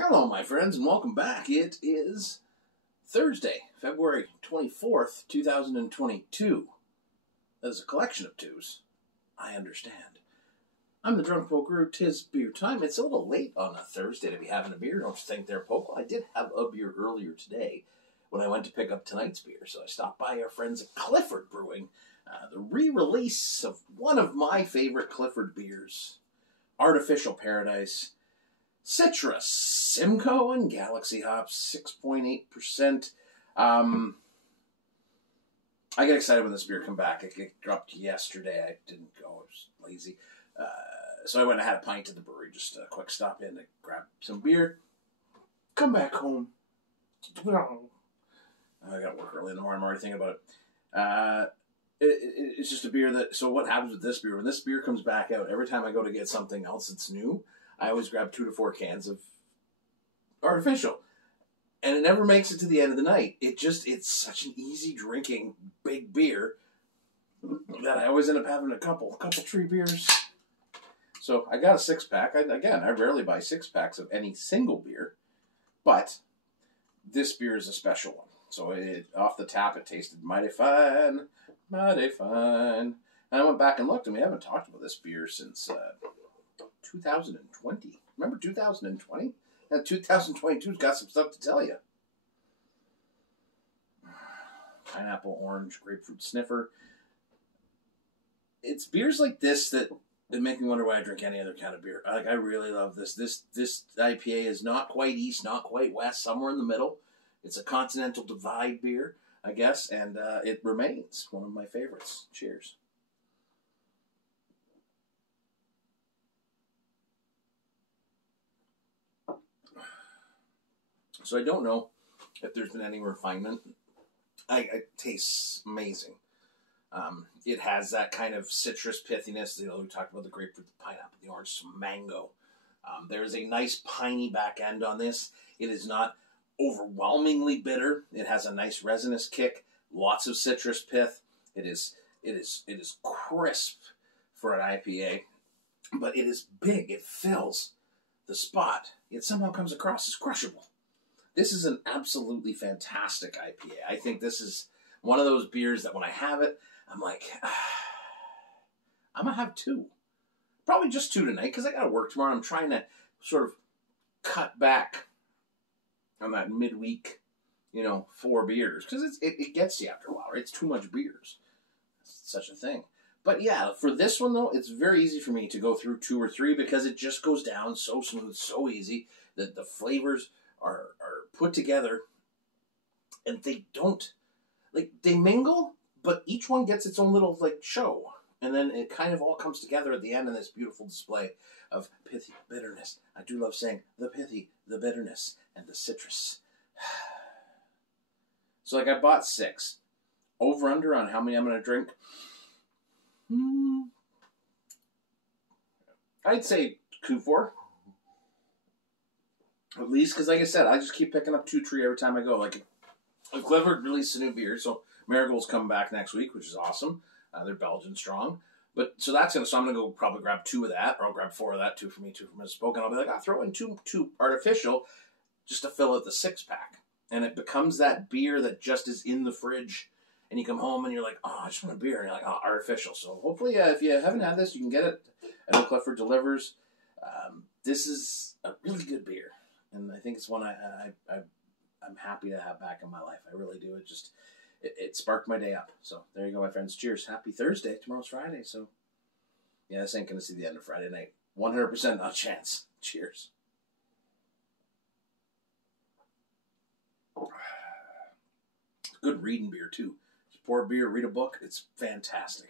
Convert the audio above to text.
Hello, my friends, and welcome back. It is Thursday, February 24th, 2022. As a collection of twos, I understand. I'm the Drunk Poker. 'Tis beer time. It's a little late on a Thursday to be having a beer, don't you think there, Poke? I did have a beer earlier today when I went to pick up tonight's beer, so I stopped by our friends at Clifford Brewing, the re-release of one of my favorite Clifford beers, Artificial Paradise. Citra, Simcoe and Galaxy hops, 6.8%. I get excited when this beer come back. It dropped yesterday. I didn't go. I was lazy. So I went and had a pint at the brewery. Just a quick stop in to grab some beer. Come back home. I got to work early in the morning. I'm already thinking about it. It's just a beer that... So what happens with this beer? When this beer comes back out, every time I go to get something else that's new, I always grab 2 to 4 cans of Artificial. And it never makes it to the end of the night. It's such an easy drinking big beer that I always end up having a couple 3 beers. So I got a 6-pack. I rarely buy 6-packs of any single beer, but this beer is a special one. So off the tap, it tasted mighty fine, mighty fine. And I went back and looked, and we haven't talked about this beer since 2020. Remember 2020? And 2022's got some stuff to tell you. Pineapple, orange, grapefruit sniffer. It's beers like this that make me wonder why I drink any other kind of beer. I really love this. This IPA is not quite east, not quite west, somewhere in the middle. It's a continental divide beer, I guess, and it remains one of my favorites. Cheers. So I don't know if there's been any refinement. It tastes amazing. It has that kind of citrus pithiness. We talked about the grapefruit, the pineapple, the orange, some mango. There is a nice piney back end on this. It is not overwhelmingly bitter. It has a nice resinous kick, lots of citrus pith. It is crisp for an IPA, but it is big. It fills the spot. It somehow comes across as crushable. This is an absolutely fantastic IPA. I think this is one of those beers that when I have it, I'm like, I'm going to have 2. Probably just 2 tonight because I got to work tomorrow. I'm trying to sort of cut back on that midweek, 4 beers. Because it gets you after a while, right? It's too much beers. It's such a thing. But yeah, for this one, though, it's very easy for me to go through 2 or 3 because it just goes down so smooth, so easy that the flavors are put together and they don't, they mingle, but each one gets its own little, show. And then it kind of all comes together at the end in this beautiful display of pithy bitterness. I do love saying the pithy, the bitterness, and the citrus. So, I bought 6. Over under on how many I'm going to drink? I'd say 2-4. At least, because like I said, I just keep picking up 2 every time I go. Clifford released a new beer, so Marigold's coming back next week, which is awesome. They're Belgian strong. So I'm going to go probably grab 2 of that, or I'll grab 4 of that, 2 for me, 2 for Mrs. Spoke, and I'll be like, I'll throw in 2 Artificial just to fill out the 6-pack. And it becomes that beer that just is in the fridge, and you come home and you're like, oh, I just want a beer, and you're like, oh, Artificial. So hopefully, if you haven't had this, you can get it. I know Clifford delivers. This is a really good beer. And I think it's one I'm happy to have back in my life. I really do. It sparked my day up. So there you go, my friends. Cheers. Happy Thursday. Tomorrow's Friday. So yeah, this ain't going to see the end of Friday night. 100% not a chance. Cheers. Good reading beer too. Just pour a beer, read a book. It's fantastic.